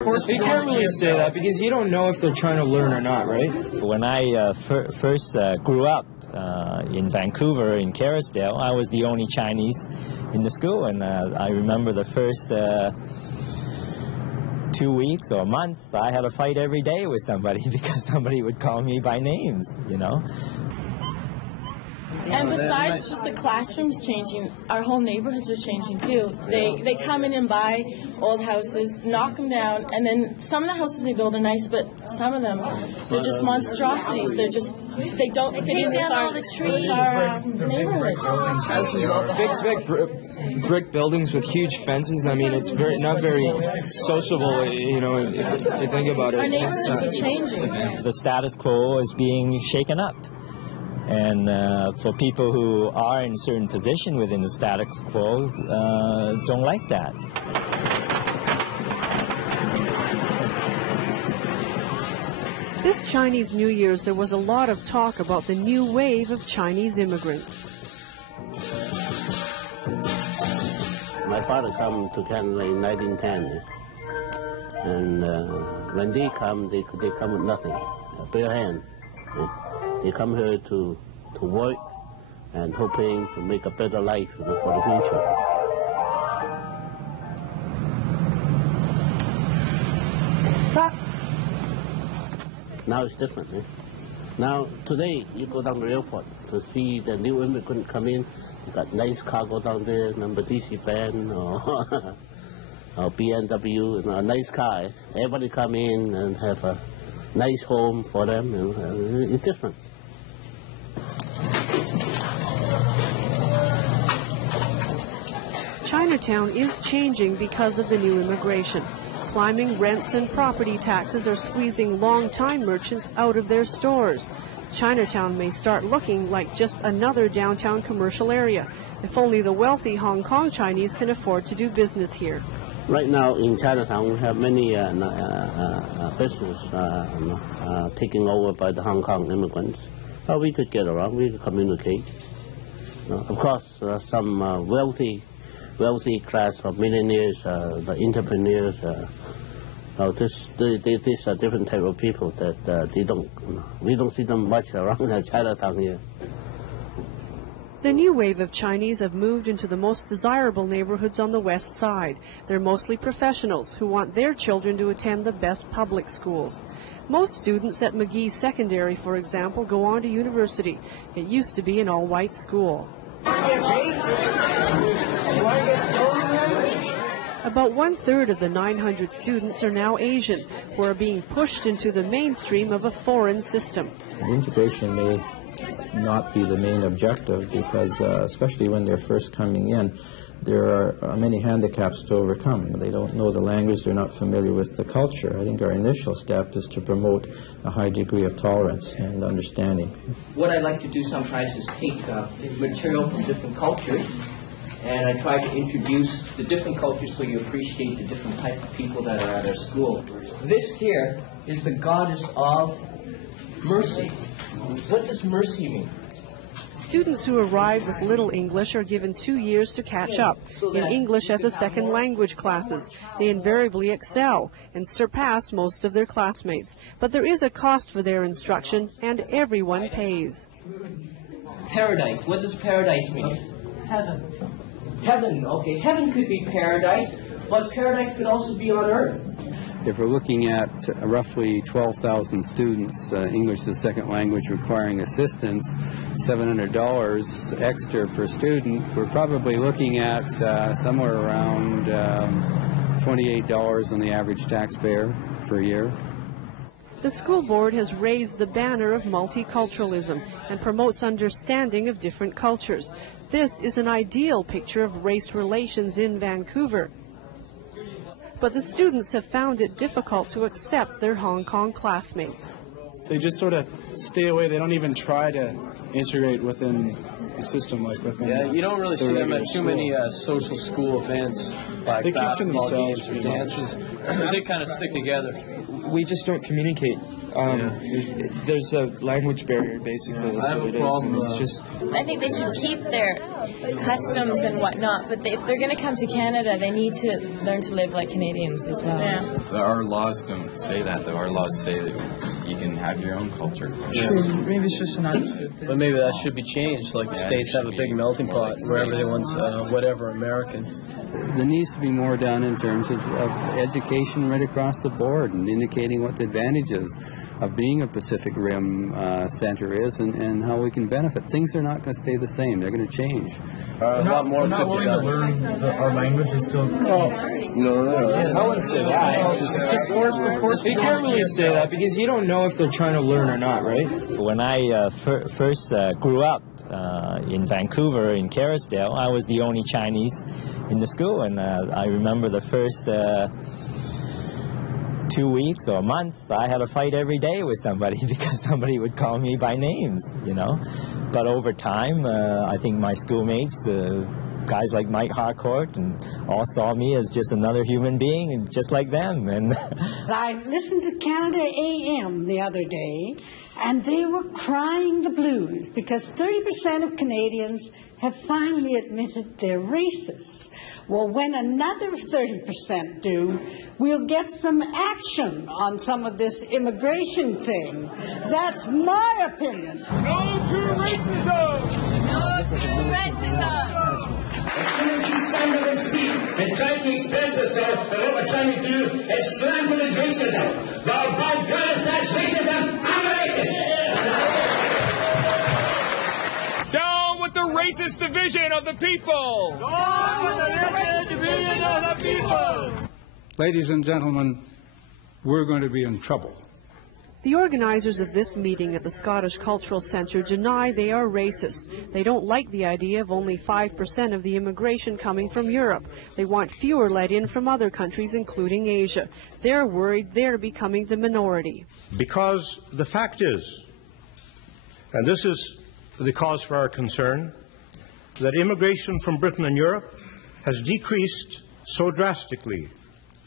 They can't really say that because you don't know if they're trying to learn or not, right? When I first grew up in Vancouver, in Kerrisdale, I was the only Chinese in the school, and I remember the first 2 weeks or a month, I had a fight every day with somebody because somebody would call me by names, you know. And besides just the classrooms changing, our whole neighborhoods are changing too. They come in and buy old houses, knock them down, and then some of the houses they build are nice, but some of them, they're just monstrosities. They don't fit in with our neighborhoods. Big brick buildings with huge fences. I mean, it's not very sociable, you know, if you think about it. Our neighborhoods are changing. The status quo is being shaken up. And for people who are in a certain position within the status quo, don't like that. This Chinese New Year's, there was a lot of talk about the new wave of Chinese immigrants. My father came to Canada in 1910, and when they come with nothing, bare hand. They come here to work and hoping to make a better life for the future. Now it's different. Now, today, you go down to the airport to see the new immigrant come in. You got nice cargo down there, number DC-Benz or BMW, a nice car. Everybody come in and have a nice home for them. It's different. Chinatown is changing because of the new immigration. Climbing rents and property taxes are squeezing long-time merchants out of their stores. Chinatown may start looking like just another downtown commercial area, if only the wealthy Hong Kong Chinese can afford to do business here. Right now in Chinatown, we have many business taken over by the Hong Kong immigrants. But we could get around, we could communicate. Of course, some wealthy class of millionaires, the entrepreneurs, these are different type of people that we don't see them much around Chinatown here. The new wave of Chinese have moved into the most desirable neighborhoods on the west side. They're mostly professionals who want their children to attend the best public schools. Most students at McGee Secondary, for example, go on to university. It used to be an all-white school. About 1/3 of the 900 students are now Asian, who are being pushed into the mainstream of a foreign system. Integration may not be the main objective because, especially when they're first coming in, there are many handicaps to overcome. They don't know the language, they're not familiar with the culture. I think our initial step is to promote a high degree of tolerance and understanding. What I like to do sometimes is take material from different cultures, and I try to introduce the different cultures so you appreciate the different type of people that are at our school. This here is the goddess of mercy. What does mercy mean? Students who arrive with little English are given 2 years to catch up in English as a second language classes. They invariably excel and surpass most of their classmates. But there is a cost for their instruction, and everyone pays. Paradise. What does paradise mean? Heaven. Heaven, okay. Heaven could be paradise, but paradise could also be on earth. If we're looking at roughly 12,000 students, English as a second language requiring assistance, $700 extra per student, we're probably looking at somewhere around $28 on the average taxpayer per year. The school board has raised the banner of multiculturalism and promotes understanding of different cultures. This is an ideal picture of race relations in Vancouver. But the students have found it difficult to accept their Hong Kong classmates. They just sort of stay away. They don't even try to integrate within the system, like within. Yeah, you don't really see them at too many social school events. like They keep to basketball themselves, games or you know. dances. They kind of stick together. We just don't communicate. There's a language barrier, basically. Is what it is. And it's just. I think they should keep their customs and whatnot, but if they're going to come to Canada, they need to learn to live like Canadians as well. Yeah. Our laws don't say that, though. Our laws say that you can have your own culture. Yeah. Maybe it's just an understood thing. But maybe that should be changed. Like the states have a big melting pot where everyone's whatever American. There needs to be more done in terms of education right across the board and indicating what the advantages of being a Pacific Rim center is and how we can benefit. Things are not going to stay the same. They're going to change. A lot more we're not willing to learn our language is still... No. I wouldn't say that. Just force You can't really say that because you don't know if they're trying to learn or not, right? When I first grew up in Vancouver, in Kerrisdale, I was the only Chinese in the school, and I remember the first 2 weeks or a month, I had a fight every day with somebody because somebody would call me by names, you know. But over time, I think my schoolmates, guys like Mike Harcourt, and all saw me as just another human being, and just like them. And I listened to Canada AM the other day, and they were crying the blues because 30% of Canadians have finally admitted they're racist. Well, when another 30% do, we'll get some action on some of this immigration thing. That's my opinion. No to racism! No to racism! As soon as we stand up and speak and try to express ourselves, what we're trying to do is slander this racism. Well, by God, if that's racism, I'm a racist. Down with the racist division of the people! Down with the racist division of the people! Ladies and gentlemen, we're going to be in trouble. The organizers of this meeting at the Scottish Cultural Centre deny they are racist. They don't like the idea of only 5% of the immigration coming from Europe. They want fewer let in from other countries, including Asia. They're worried they're becoming the minority. Because the fact is, and this is the cause for our concern, that immigration from Britain and Europe has decreased so drastically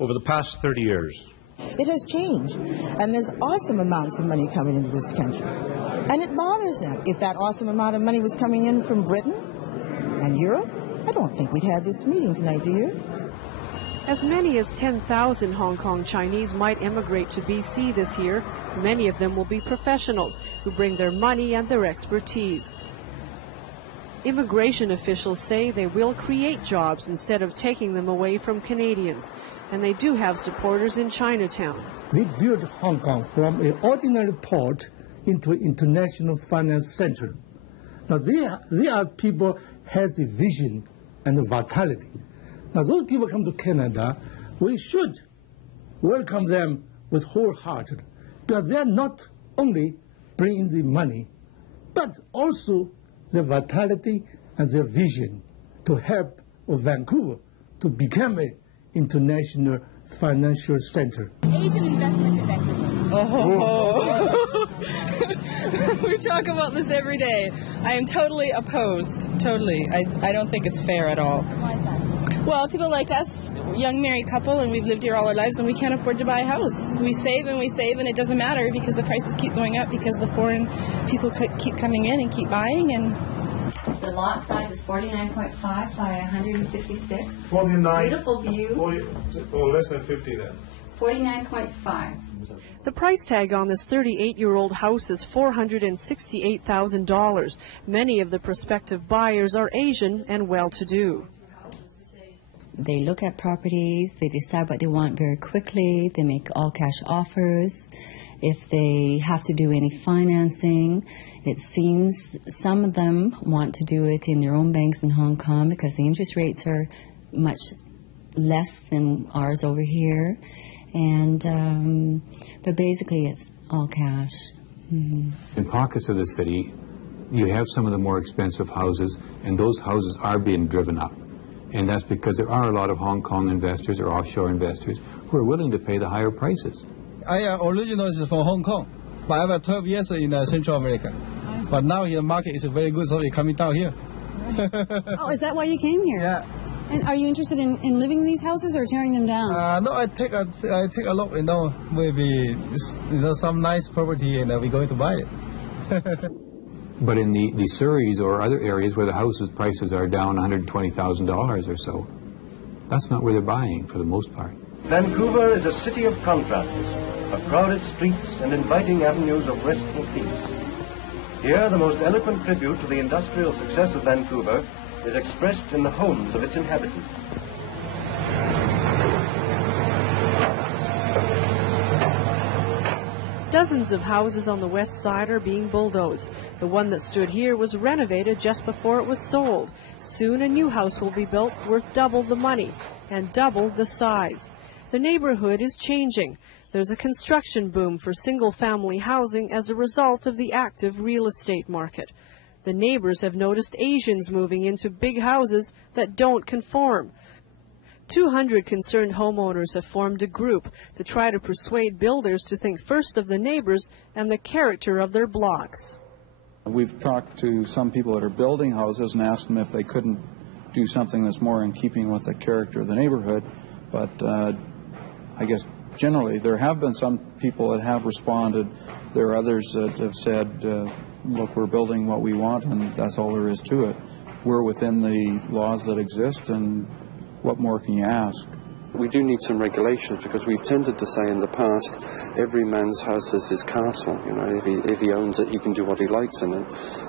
over the past 30 years. It has changed, and there's awesome amounts of money coming into this country. And it bothers them. If that awesome amount of money was coming in from Britain and Europe, I don't think we'd have this meeting tonight, do you? As many as 10,000 Hong Kong Chinese might immigrate to BC this year. Many of them will be professionals who bring their money and their expertise. Immigration officials say they will create jobs instead of taking them away from Canadians. And they do have supporters in Chinatown. We built Hong Kong from an ordinary port into an international finance center. Now, they are people has a vision and a vitality. Now, those people come to Canada, we should welcome them with wholehearted, because they are not only bringing the money, but also their vitality and their vision to help Vancouver to become an international financial center. Asian investment in Vancouver. Oh. We talk about this every day. I am totally opposed. Totally. I don't think it's fair at all. Why is that? Well, people like us, young married couple, and we've lived here all our lives, and we can't afford to buy a house. We save, and it doesn't matter because the prices keep going up because the foreign people keep coming in and keep buying. And the lot size is 49.5 by 166. 49. Beautiful view. 40, or less than 50 then. 49.5. The price tag on this 38-year-old house is $468,000. Many of the prospective buyers are Asian and well-to-do. They look at properties, they decide what they want very quickly, they make all-cash offers. If they have to do any financing, it seems some of them want to do it in their own banks in Hong Kong because the interest rates are much less than ours over here. And but basically it's all cash. Mm-hmm. In pockets of the city, you have some of the more expensive houses, and those houses are being driven up. And that's because there are a lot of Hong Kong investors or offshore investors who are willing to pay the higher prices. I originally is from Hong Kong, but I have 12 years in Central America. But now the market is very good, so we're coming down here. Oh, is that why you came here? Yeah. And are you interested in living in these houses or tearing them down? No, I take a look, maybe some nice property, and we're going to buy it. But in the Surreys or other areas where the houses prices are down $120,000 or so, that's not where they're buying for the most part. Vancouver is a city of contrasts, of crowded streets and inviting avenues of restful peace. Here, the most eloquent tribute to the industrial success of Vancouver is expressed in the homes of its inhabitants. Dozens of houses on the west side are being bulldozed. The one that stood here was renovated just before it was sold. Soon a new house will be built worth double the money and double the size. The neighborhood is changing. There's a construction boom for single-family housing as a result of the active real estate market. The neighbors have noticed Asians moving into big houses that don't conform. 200 concerned homeowners have formed a group to try to persuade builders to think first of the neighbors and the character of their blocks. We've talked to some people that are building houses and asked them if they couldn't do something that's more in keeping with the character of the neighborhood, but I guess generally there have been some people that have responded. There are others that have said, look, we're building what we want and that's all there is to it. We're within the laws that exist, and what more can you ask? We do need some regulations, because we've tended to say in the past, every man's house is his castle. You know, if he owns it, he can do what he likes in it.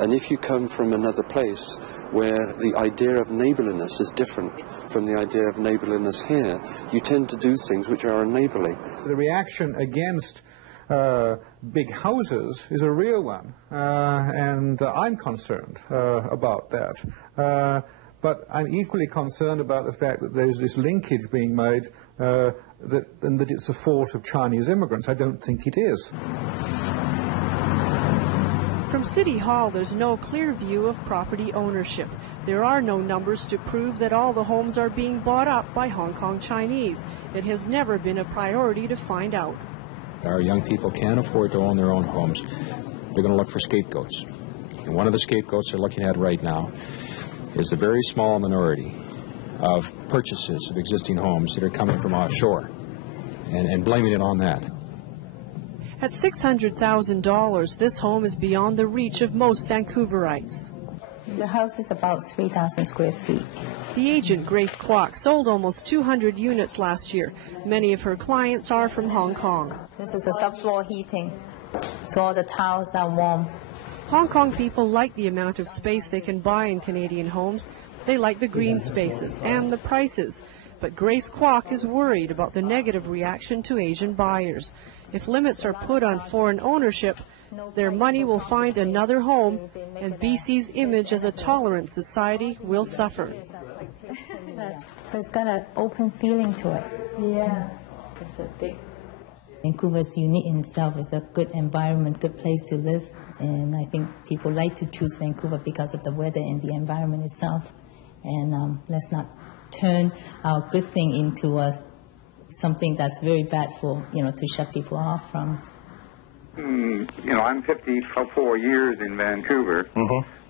And if you come from another place where the idea of neighborliness is different from the idea of neighborliness here, you tend to do things which are unneighborly. The reaction against big houses is a real one, and I'm concerned about that. But I'm equally concerned about the fact that there's this linkage being made and that it's the fault of Chinese immigrants. I don't think it is. From City Hall, there's no clear view of property ownership. There are no numbers to prove that all the homes are being bought up by Hong Kong Chinese. It has never been a priority to find out. Our young people can't afford to own their own homes. They're going to look for scapegoats. And one of the scapegoats they're looking at right now is the very small minority of purchases of existing homes that are coming from offshore, and blaming it on that. At $600,000, this home is beyond the reach of most Vancouverites. The house is about 3,000 square feet. The agent, Grace Kwok, sold almost 200 units last year. Many of her clients are from Hong Kong. This is a subfloor heating, so all the tiles are warm. Hong Kong people like the amount of space they can buy in Canadian homes. They like the green spaces and the prices. But Grace Kwok is worried about the negative reaction to Asian buyers. If limits are put on foreign ownership, their money will find another home, and BC's image as a tolerant society will suffer. It's got an open feeling to it. Yeah. Vancouver is unique in itself. It's a good environment, good place to live. And I think people like to choose Vancouver because of the weather and the environment itself. And let's not turn our good thing into something that's very bad for, to shut people off from. I'm 54 years in Vancouver,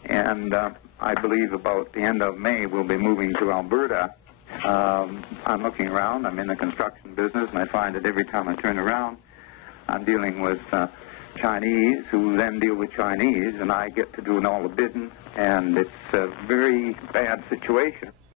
and I believe about the end of May we'll be moving to Alberta. I'm looking around. I'm in the construction business, and I find that every time I turn around, I'm dealing with Chinese who then deal with Chinese, and I get to do all the bidding, and it's a very bad situation.